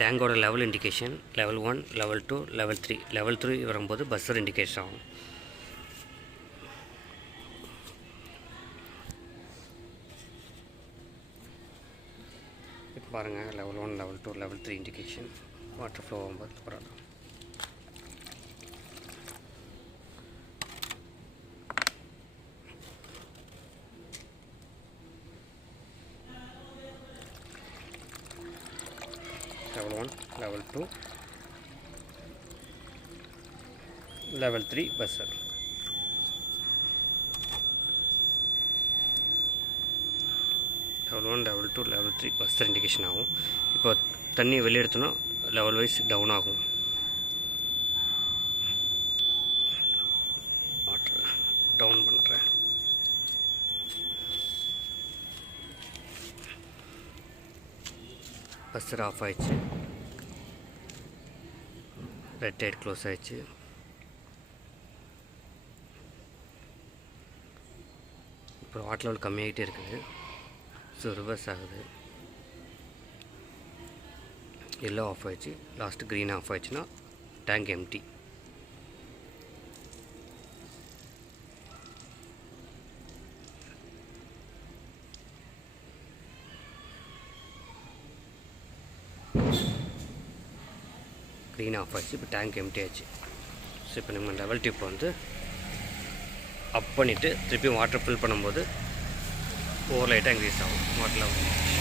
டேங்கோட level indication level 1, level 2, level 3. Level 3 வரும்போது buzzer indication ஆகும். இப்போ பாருங்கள், level 1, level 2, level 3 indication water flow ஆகும்போது பரவாயில்ல. level 1, level 2, level 3 buzzer. level 1, level 2, level 3 buzzer indication ஆகும். இப்போ தண்ணி வெளியே எடுத்தோன்னா லெவல் வைஸ் டவுன் ஆகும். வாட்டர் டவுன் பண்ணுறேன். பஸ்ஸர் ஆஃப் ஆயிடுச்சு. ரெட் டைட் க்ளோஸ் ஆயிடுச்சு. இப்போ வாட்டர் லெவல் கம்மியாகிட்டே இருக்குது. ஸோ ரிவர்ஸ் ஆகுது. எல்லோ ஆஃப் ஆயிடுச்சு. லாஸ்ட்டு க்ரீன் ஆஃப் ஆயிடுச்சுன்னா டேங்க் எம்டி. க்ரீன் ஆஃப் ஆகிடுச்சு. இப்போ டேங்க் எம்டி ஆச்சு. ஸோ இப்போ நம்ம லெவல் டிப் வந்து அப் பண்ணிவிட்டு திருப்பி வாட்டர் ஃபில் பண்ணும்போது ஓவர் லைட்டாக இன்க்ரீஸ் ஆகும் வாட்டர் லெவல்.